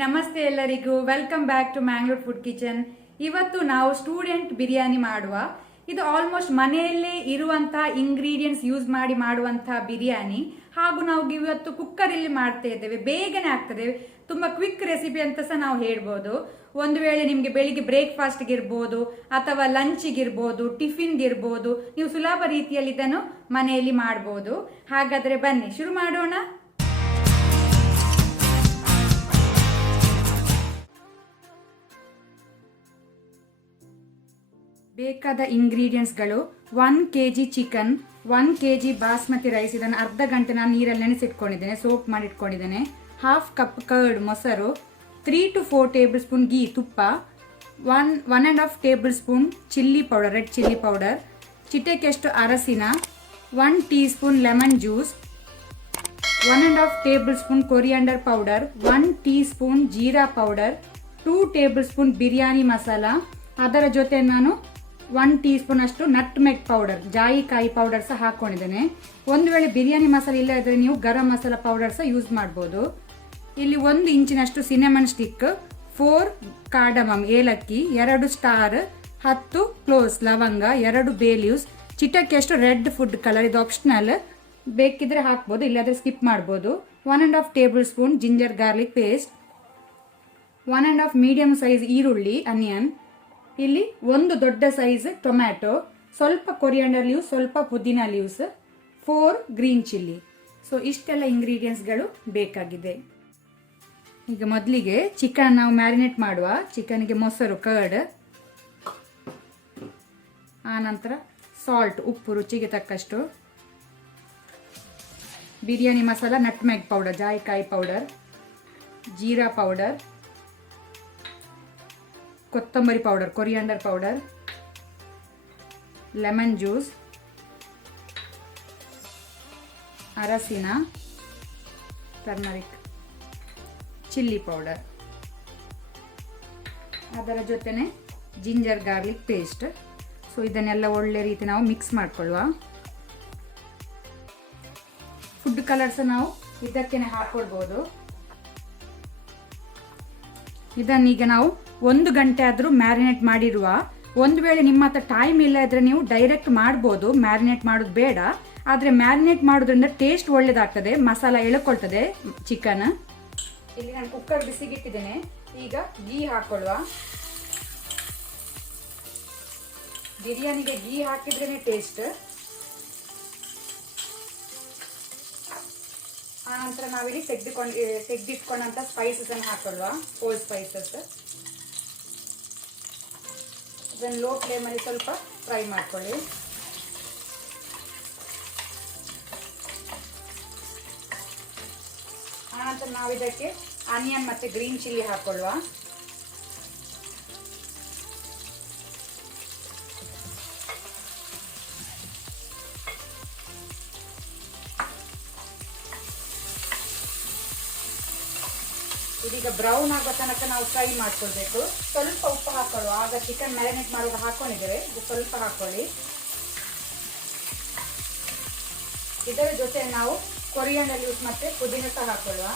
ನಮಸ್ತೆ ಎಲ್ಲರಿಗೂ welcome back to Mangalore food kitchen. ಇವತ್ತು ನಾವು ಸ್ಟೂಡೆಂಟ್ ಬಿರಿಯಾನಿ ಮಾಡುವ. ಇದು ಆಲ್ಮೋಸ್ಟ್ ಮನೆಯಲ್ಲೇ ಇರುವಂತಹ ಇಂಗ್ರೀಡಿಯೆಂಟ್ಸ್ ಯೂಸ್ ಮಾಡಿ ಮಾಡುವಂತಹ ಬಿರಿಯಾನಿ. ಹಾಗೂ ನಾವು ಇವತ್ತು ಕುಕ್ಕರ್ ಅಲ್ಲಿ ಮಾಡ್ತಾ ಇದ್ದೇವೆ, ಬೇಗನೆ ಆಗ್ತದೆ, ತುಂಬಾ ಕ್ವಿಕ್ ರೆಸಿಪಿ ಅಂತ ಸಹ ನಾವು ಹೇಳ್ಬೋದು. ಒಂದು ವೇಳೆ ನಿಮ್ಗೆ ಬೆಳಿಗ್ಗೆ ಬ್ರೇಕ್ಫಾಸ್ಟ್ಗೆ ಇರ್ಬೋದು ಅಥವಾ ಲಂಚಿಗೆ ಇರ್ಬೋದು, ಟಿಫಿನ್ಗೆ ಇರ್ಬೋದು, ನೀವು ಸುಲಭ ರೀತಿಯಲ್ಲಿ ಇದನ್ನು ಮನೆಯಲ್ಲಿ ಮಾಡ್ಬೋದು. ಹಾಗಾದ್ರೆ ಬನ್ನಿ ಶುರು ಮಾಡೋಣ. ಬೇಕಾದ ಇಂಗ್ರೀಡಿಯೆಂಟ್ಸ್ಗಳು 1 kg chicken, 1 kg basmati rice. ಇದನ್ನು ಅರ್ಧ ಗಂಟೆ ನಾನು ನೀರಲ್ಲಿ ನೆನೆಸಿಟ್ಕೊಂಡಿದ್ದೇನೆ, ಸೋಪ್ ಮಾಡಿಟ್ಕೊಂಡಿದ್ದೇನೆ. 1/2 ಕಪ್ ಕರ್ಡ್ ಮೊಸರು, 3 to 4 ಟೇಬಲ್ ಸ್ಪೂನ್ ಗೀ ತುಪ್ಪ, 1.5 tablespoon chilli powder, red chilli powder, ಚಿಟಿಕೆಯಷ್ಟು ಅರಸಿನ, 1 teaspoon lemon juice, 1.5 tablespoon coriander powder, 1 teaspoon jeera powder, 2 tablespoon biryani masala. ಅದರ ಜೊತೆ ನಾನು 1 ಟೀ ಸ್ಪೂನ್ ಅಷ್ಟು ನಟ್ಮೆಗ್ ಪೌಡರ್, ಜಾಯಿಕಾಯಿ ಪೌಡರ್ ಸಹ ಹಾಕೊಂಡಿದ್ದೇನೆ. ಒಂದು ವೇಳೆ ಬಿರಿಯಾನಿ ಮಸಾಲ ಇಲ್ಲ ಇದ್ರೆ ನೀವು ಗರಂ ಮಸಾಲ ಪೌಡರ್ ಸಹ ಯೂಸ್ ಮಾಡ್ಬೋದು. ಇಲ್ಲಿ 1 ಇಂಚಿನಷ್ಟು ಸಿನೆಮನ್ ಸ್ಟಿಕ್, 4 ಕಾರ್ಡಮಮ್ ಏಲಕ್ಕಿ, 2 ಸ್ಟಾರ್, 10 ಕ್ಲೋವ್ಸ್ ಲವಂಗ, 2 ಬೇ ಲೀವ್ಸ್, ಚಿಟಕಿಯಷ್ಟು ರೆಡ್ ಫುಡ್ ಕಲರ್, ಇದು ಆಪ್ಷನಲ್, ಬೇಕಿದ್ರೆ ಹಾಕ್ಬೋದು, ಇಲ್ಲಾದ್ರೆ ಸ್ಕಿಪ್ ಮಾಡ್ಬೋದು. 1.5 table spoon ginger garlic paste, 1.5 medium size ಈರುಳ್ಳಿ ಅನಿಯನ್, ಇಲ್ಲಿ 1 ದೊಡ್ಡ ಸೈಜ್ ಟೊಮ್ಯಾಟೊ, ಸ್ವಲ್ಪ ಕೊರಿಯಾಂಡರ್ ಲೀವ್ಸ್, ಸ್ವಲ್ಪ ಪುದೀನಾ ಲೀವ್ಸ್, 4 ಗ್ರೀನ್ ಚಿಲ್ಲಿ. ಸೊ ಇಷ್ಟೆಲ್ಲ ಇಂಗ್ರೀಡಿಯೆಂಟ್ಸ್ಗಳು ಬೇಕಾಗಿದೆ. ಈಗ ಮೊದಲಿಗೆ ಚಿಕನ್ ನಾವು ಮ್ಯಾರಿನೇಟ್ ಮಾಡುವ. ಚಿಕನ್ಗೆ ಮೊಸರು ಕರ್ಡ್, ಆನಂತರ ಸಾಲ್ಟ್ ಉಪ್ಪು ರುಚಿಗೆ ತಕ್ಕಷ್ಟು, ಬಿರಿಯಾನಿ ಮಸಾಲ ನಟ್ಮೆಗ್ ಪೌಡರ್ ಜಾಯಿಕಾಯಿ ಪೌಡರ್, ಜೀರಾ ಪೌಡರ್, ಕೊತ್ತಂಬರಿ powder coriander powder, lemon juice, ಅರಸಿನ, ಟರ್ಮರಿಕ್, ಚಿಲ್ಲಿ ಪೌಡರ್, ಅದರ ಜೊತೆನೆ ಜಿಂಜರ್ ಗಾರ್ಲಿಕ್ ಪೇಸ್ಟ್. ಸೊ ಇದನ್ನೆಲ್ಲ ಒಳ್ಳೆ ರೀತಿ ನಾವು ಮಿಕ್ಸ್ ಮಾಡ್ಕೊಳ್ಳುವ. ಫುಡ್ ಕಲರ್ಸ್ ನಾವು ಇದಕ್ಕೇನೆ ಹಾಕೊಳ್ಬೋದು. ಇದನ್ನೀಗ ನಾವು 1 ಗಂಟೆ ಆದರೂ ಮ್ಯಾರಿನೇಟ್ ಮಾಡಿರುವ. ಒಂದು ವೇಳೆ ನಿಮ್ಮ ಹತ್ರ ಟೈಮ್ ಇಲ್ಲ ಇದ್ರೆ ನೀವು ಡೈರೆಕ್ಟ್ ಮಾಡ್ಬೋದು, ಮ್ಯಾರಿನೇಟ್ ಮಾಡೋದು ಬೇಡ. ಆದರೆ ಮ್ಯಾರಿನೇಟ್ ಮಾಡೋದ್ರಿಂದ ಟೇಸ್ಟ್ ಒಳ್ಳೇದಾಗ್ತದೆ, ಮಸಾಲ ಎಳ್ಕೊಳ್ತದೆ ಚಿಕನ್. ಇಲ್ಲಿ ನಾನು ಕುಕ್ಕರ್ ಬಿಸಿಗಿಟ್ಟಿದ್ದೇನೆ. ಈಗ ಗೀ ಹಾಕೊಳ್ಳುವ. ಬಿರಿಯಾನಿಗೆ ಗೀ ಹಾಕಿದ್ರೇನೆ ಟೇಸ್ಟ್. ಆನಂತರ ನಾವಿಲ್ಲಿ ತೆಗೆದಿಟ್ಕೊಂಡಂತ ಸ್ಪೈಸಸ್ ಅನ್ನು ಹಾಕೊಳ್ಳುವ. ಹೋಲ್ ಸ್ಪೈಸಸ್ ಇದನ್ನು ಲೋ ಫ್ಲೇಮಲ್ಲಿ ಸ್ವಲ್ಪ ಫ್ರೈ ಮಾಡ್ಕೊಳ್ಳಿ. ಆನಂತರ ನಾವು ಇದಕ್ಕೆ ಆನಿಯನ್ ಮತ್ತೆ ಗ್ರೀನ್ ಚಿಲ್ಲಿ ಹಾಕೊಳ್ಳುವ. ಇದೀಗ ಬ್ರೌನ್ ಆಗೋ ತನಕ ನಾವು ಫ್ರೈ ಮಾಡ್ಕೊಳ್ಬೇಕು. ಸ್ವಲ್ಪ ಉಪ್ಪು ಹಾಕೊಳ್ಳುವ. ಆಗ ಚಿಕನ್ ಮ್ಯಾರಿನೇಟ್ ಮಾಡುವಾಗ ಹಾಕೊಂಡಿದ್ದೇವೆ, ಇದು ಸ್ವಲ್ಪ ಹಾಕೊಳ್ಳಿ. ಇದರ ಜೊತೆ ನಾವು ಕೊರಿಯಾಂಡರ್ ಲೀವ್ಸ್ ಮತ್ತೆ ಪುದೀನ ಸಹ ಹಾಕೊಳ್ಳುವ.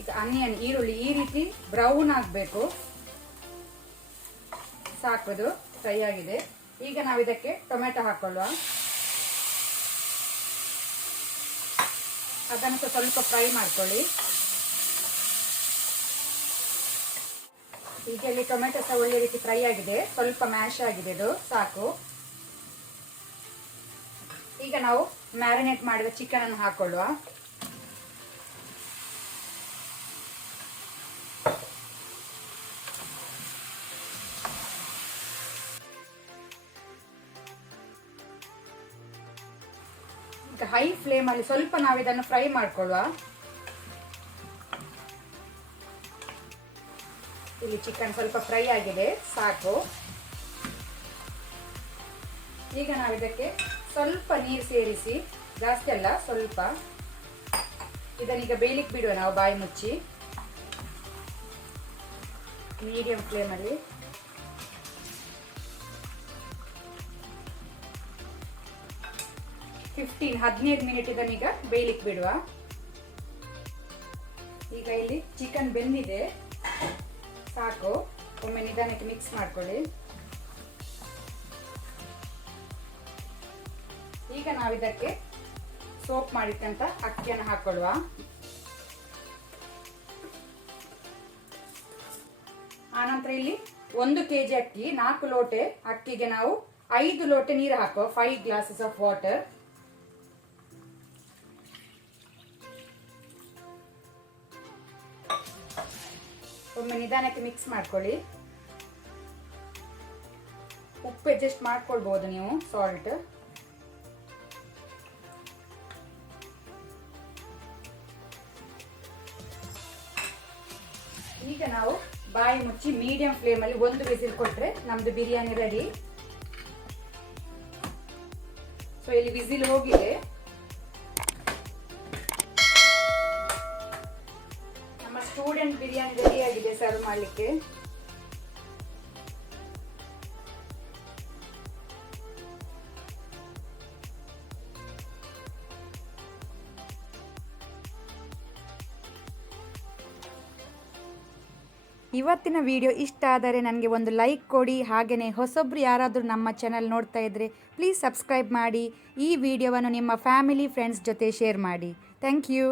ಈಗ ಆನಿಯನ್ ಈರುಳ್ಳಿ ಈ ರೀತಿ ಬ್ರೌನ್ ಆಗಬೇಕು. ಸಾಕದು ಫ್ರೈ ಆಗಿದೆ. ಈಗ ನಾವು ಇದಕ್ಕೆ ಟೊಮೆಟೊ ಹಾಕೊಳ್ಳುವ. ಅದನ್ನು ಸ್ವಲ್ಪ ಫ್ರೈ ಮಾಡ್ಕೊಳ್ಳಿ. ಈಗ ಇಲ್ಲಿ ಟೊಮೆಟೊ ಸಹ ಒಳ್ಳೆ ರೀತಿ ಫ್ರೈ ಆಗಿದೆ, ಸ್ವಲ್ಪ ಮ್ಯಾಶ್ ಆಗಿದೆ, ಇದು ಸಾಕು. ಈಗ ನಾವು ಮ್ಯಾರಿನೇಟ್ ಮಾಡಿದ ಚಿಕನ್ ಅನ್ನು ಹಾಕೊಳ್ಳುವ. ಈಗ ಹೈ ಫ್ಲೇಮ್ ಅಲ್ಲಿ ಸ್ವಲ್ಪ ನಾವು ಇದನ್ನು ಫ್ರೈ ಮಾಡ್ಕೊಳ್ಳುವ. ಇಲ್ಲಿ ಚಿಕನ್ ಸ್ವಲ್ಪ ಫ್ರೈ ಆಗಿದೆ, ಸಾಕು. ಈಗ ನಾವು ಇದಕ್ಕೆ ಸ್ವಲ್ಪ ನೀರು ಸೇರಿಸಿ, ಜಾಸ್ತಿ ಅಲ್ಲ ಸ್ವಲ್ಪ, ಇದನ್ನೀಗ ಬೇಯಲಿಕ್ಕೆ ಬಿಡುವ ನಾವು ಬಾಯಿ ಮುಚ್ಚಿ ಮೀಡಿಯಂ ಫ್ಲೇಮಲ್ಲಿ. 15 15 ಮಿನಿಟ್ ಇದನ್ನೀಗ ಬೇಯಲಿಕ್ಕೆ ಬಿಡುವ. ಈಗ ಇಲ್ಲಿ ಚಿಕನ್ ಬೆಂದಿದೆ, ಸಾಕು. ಒಮ್ಮೆ ನಿಧಾನಕ್ಕೆ ಮಿಕ್ಸ್ ಮಾಡ್ಕೊಳ್ಳಿ. ಈಗ ನಾವಿದಕ್ಕೆ ಸೋಪ್ ಮಾಡಿಟ್ಟಂತ ಅಕ್ಕಿಯನ್ನು ಹಾಕೊಳ್ಳುವ. ಆನಂತರ ಇಲ್ಲಿ 1 kg ಅಕ್ಕಿ, 4 ಲೋಟೆ ಅಕ್ಕಿಗೆ ನಾವು 5 ಲೋಟೆ ನೀರು ಹಾಕುವ. 5 glasses of water. ಒಮ್ಮೆ ನಿಧಾನಕ್ಕೆ ಮಿಕ್ಸ್ ಮಾಡ್ಕೊಳ್ಳಿ. ಉಪ್ಪು ಅಡ್ಜಸ್ಟ್ ಮಾಡ್ಕೊಳ್ಬಹುದು ನೀವು, ಸಾಲ್ಟ್. ಈಗ ನಾವು ಬಾಯಿ ಮುಚ್ಚಿ ಮೀಡಿಯಂ ಫ್ಲೇಮ್ ಅಲ್ಲಿ 1 ವಿಸಿಲ್ ಕೊಟ್ರೆ ನಮ್ದು ಬಿರಿಯಾನಿ ರೆಡಿ. ಸೊ ಇಲ್ಲಿ ವಿಸಿಲ್ ಹೋಗಿದೆ. ನಮ್ಮ ಸ್ಟೂಡೆಂಟ್ ಬಿರಿಯಾನಿ ರೆಡಿ ಆಗಿದೆ ಸರ್ವ್ ಮಾಡಲಿಕ್ಕೆ. ಇವತ್ತಿನ ವಿಡಿಯೋ ಇಷ್ಟ ಆದರೆ ನನಗೆ ಒಂದು ಲೈಕ್ ಕೊಡಿ. ಹಾಗೆಯೇ ಹೊಸೊಬ್ರು ಯಾರಾದರೂ ನಮ್ಮ ಚಾನಲ್ ನೋಡ್ತಾ ಇದ್ದರೆ ಪ್ಲೀಸ್ ಸಬ್ಸ್ಕ್ರೈಬ್ ಮಾಡಿ. ಈ ವಿಡಿಯೋವನ್ನು ನಿಮ್ಮ ಫ್ಯಾಮಿಲಿ ಫ್ರೆಂಡ್ಸ್ ಜೊತೆ ಶೇರ್ ಮಾಡಿ. Thank you.